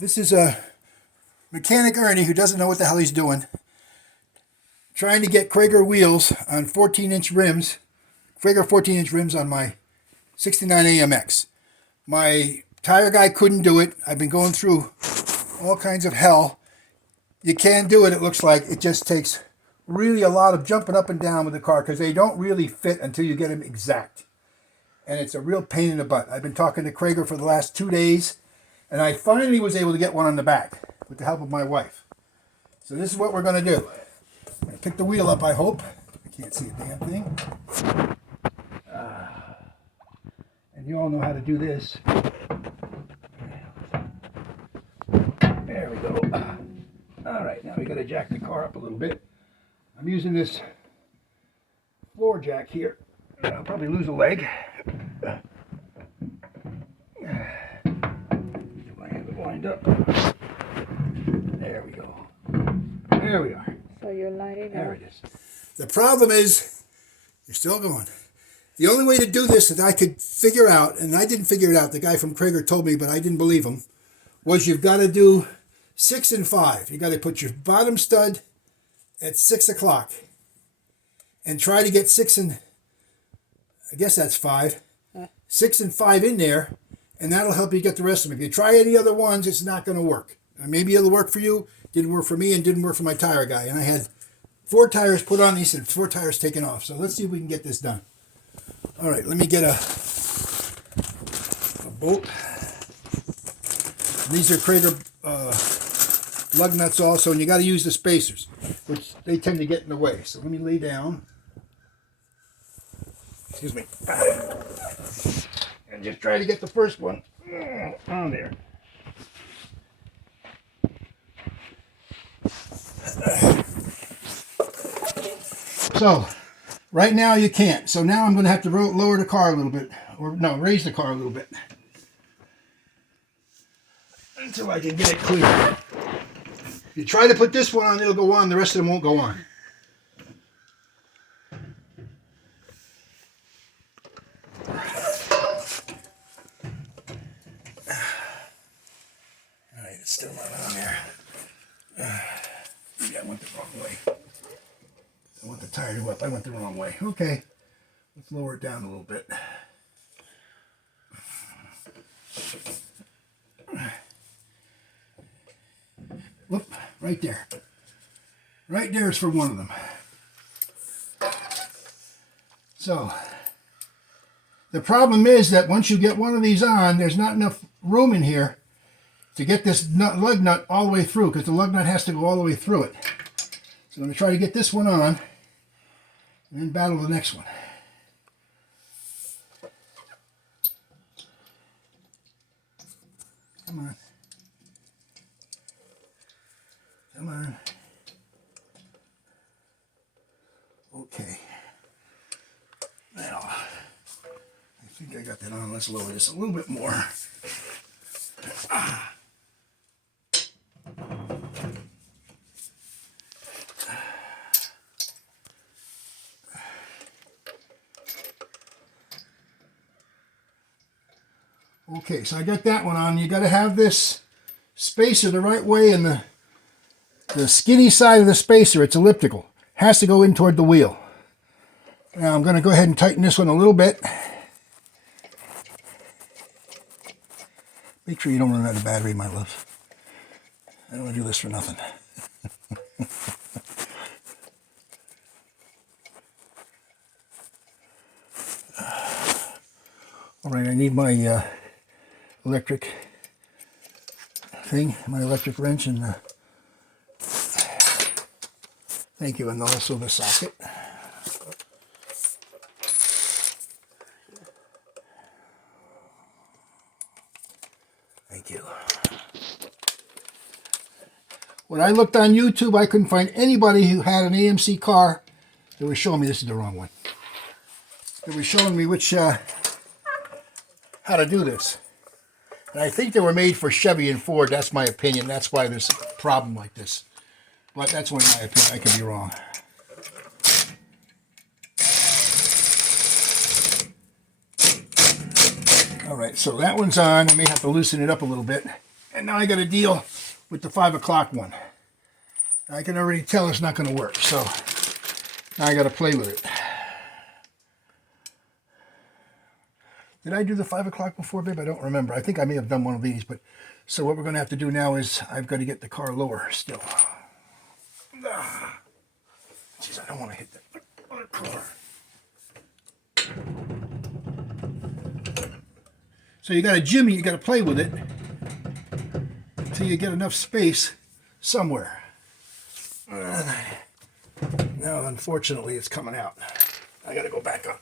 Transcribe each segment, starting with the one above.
This is a mechanic Ernie who doesn't know what the hell he's doing. Trying to get Cragar wheels on 14-inch rims. Cragar 14-inch rims on my 69 AMX. My tire guy couldn't do it. I've been going through all kinds of hell. You can do it, it looks like. It just takes really a lot of jumping up and down with the car because they don't really fit until you get them exact. And it's a real pain in the butt. I've been talking to Cragar for the last 2 days, and I finally was able to get one on the back with the help of my wife. So this is what we're going to do. I'm going to pick the wheel up, I hope. I can't see a damn thing. And you all know how to do this. There we go. All right, now we got to jack the car up a little bit. I'm using this floor jack here. I'll probably lose a leg. Get my hand lined up. There we go. There we are. So you're lighting up. There it is. The problem is, you're still going. The only way to do this that I could figure out, and I didn't figure it out, the guy from Cragar told me, but I didn't believe him, was you've got to do 6 and 5. You got to put your bottom stud at 6 o'clock and try to get 6 and, I guess that's 5, 6 and 5 in there, and that'll help you get the rest of them. If you try any other ones, it's not going to work. Maybe it'll work for you. Didn't work for me and didn't work for my tire guy. And I had 4 tires put on these and 4 tires taken off. So let's see if we can get this done. All right, let me get a bolt. And these are Cragar lug nuts also, and you got to use the spacers, which they tend to get in the way. So let me lay down. Excuse me. And just try to get the first one on there. So, right now you can't. So now I'm going to have to lower the car a little bit. Or, no, raise the car a little bit. Until I can get it clear. If you try to put this one on, it'll go on. The rest of them won't go on. Alright, it's still not on there. Maybe I went the wrong way. I want the tire to go up. I went the wrong way. Okay. Let's lower it down a little bit. Whoop, right there. Right there is for one of them. So, the problem is that once you get one of these on, there's not enough room in here to get this lug nut all the way through, because the lug nut has to go all the way through it. So I'm going to try to get this one on, and then battle the next one. Come on. Come on. Okay. Now, I think I got that on. Let's lower this a little bit more. Okay, so I got that one on. You got to have this spacer the right way, and the skinny side of the spacer, it's elliptical, has to go in toward the wheel. Now I'm going to go ahead and tighten this one a little bit. Make sure you don't run out of battery, my love. I don't want to do this for nothing. All right, I need my electric thing, my electric wrench, and thank you, and also the socket. Thank you. When I looked on YouTube, I couldn't find anybody who had an AMC car that was showing me, this is the wrong one, that was showing me which, how to do this. And I think they were made for Chevy and Ford. That's my opinion. That's why there's a problem like this. But that's only my opinion. I could be wrong. All right, so that one's on. I may have to loosen it up a little bit. And now I got to deal with the 5 o'clock one. I can already tell it's not going to work, so now I got to play with it. Did I do the 5 o'clock before, babe? I don't remember. I think I may have done one of these, but so what we're going to have to do now is I've got to get the car lower still. Jeez, I don't want to hit that car. So you got to jimmy, you got to play with it until you get enough space somewhere. Now, unfortunately, it's coming out. I got to go back up.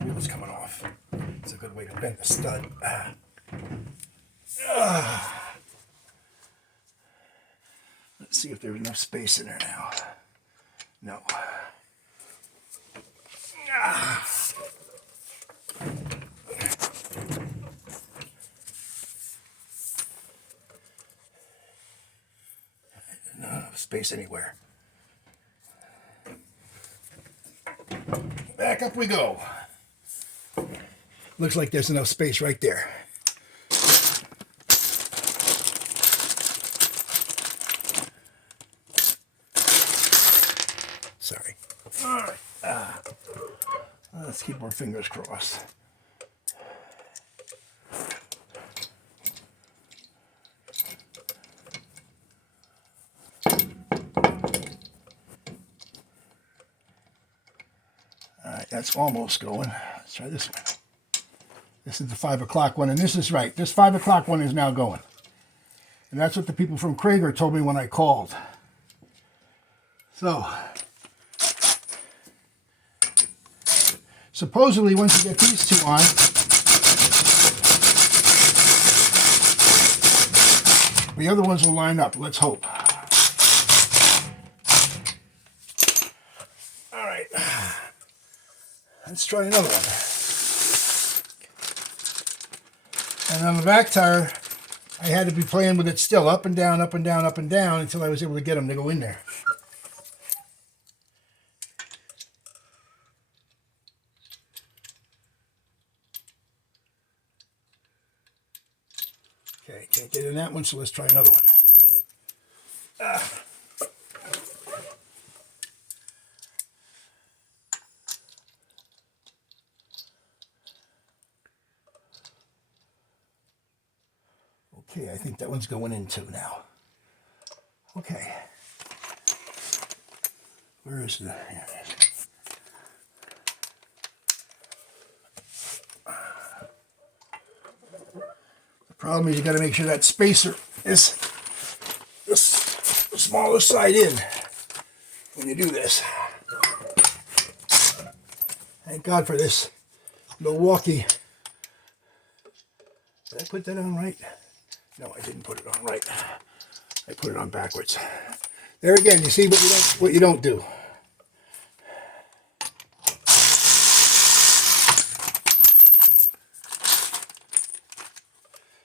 Wheel's coming off. It's a good way to bend the stud. Let's see if there's enough space in there now. No. Not enough space anywhere. Back up we go. Looks like there's enough space right there. Sorry. All right. Let's keep our fingers crossed. All right, that's almost going. Let's try this one. This is the 5 o'clock one, and this is right. This 5 o'clock one is now going. And that's what the people from Cragar told me when I called. So, supposedly once you get these two on, the other ones will line up. Let's hope. All right. Let's try another one. And on the back tire, I had to be playing with it still, up and down, up and down, up and down, until I was able to get them to go in there. Okay, can't get in that one, so let's try another one. Okay, I think that one's going in too now. Okay. Where is the... Here it is. The problem is you got to make sure that spacer is the smaller side in when you do this. Thank God for this Milwaukee. Did I put that on right? No, I didn't put it on right. I put it on backwards. There again, you see what you don't do.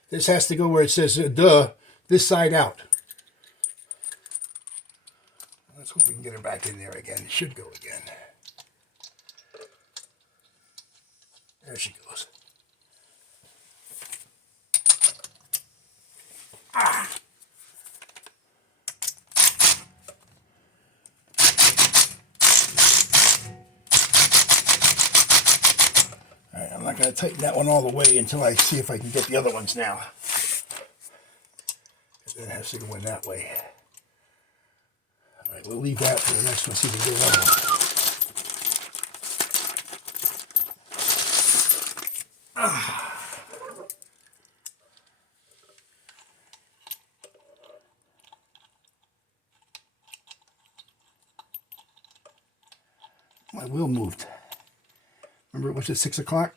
This has to go where it says duh, this side out. Let's hope we can get her back in there again. It should go again. There she goes. Alright, I'm not going to tighten that one all the way until I see if I can get the other ones now. Then it has to go in that way. Alright, we'll leave that for the next one, see if we can get another one. My wheel moved. Remember it was at 6 o'clock?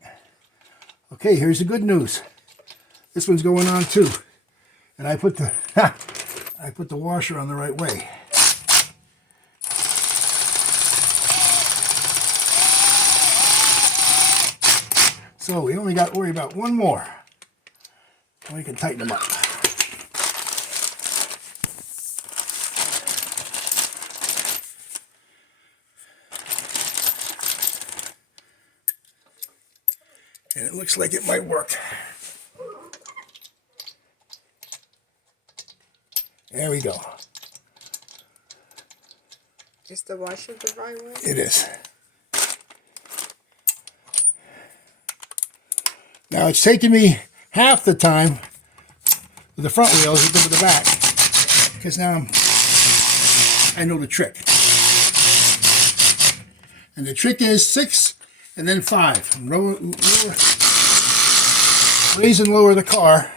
Okay, here's the good news. This one's going on too. And I put the I put the washer on the right way. So we only got to worry about one more. And we can tighten them up. And it looks like it might work. There we go. Is the washer the right way? It is. Now it's taking me half the time with the front wheel as it did with the back, because now I know the trick. And the trick is 6 and then 5. Raise and lower the car.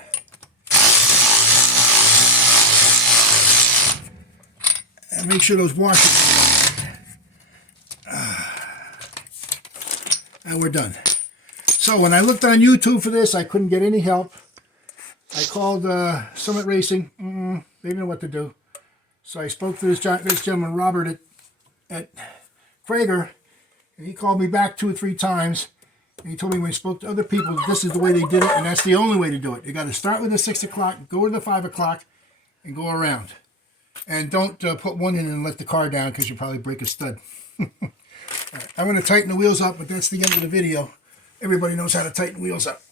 And make sure those washers. And we're done. So when I looked on YouTube for this, I couldn't get any help. I called Summit Racing. They didn't know what to do. So I spoke to this gentleman, Robert, at Cragar, and he called me back 2 or 3 times. And he told me when he spoke to other people, this is the way they did it, and that's the only way to do it. You got to start with the 6 o'clock, go to the 5 o'clock, and go around. And don't put one in and let the car down, because you'll probably break a stud. Right, I'm going to tighten the wheels up, but that's the end of the video. Everybody knows how to tighten wheels up.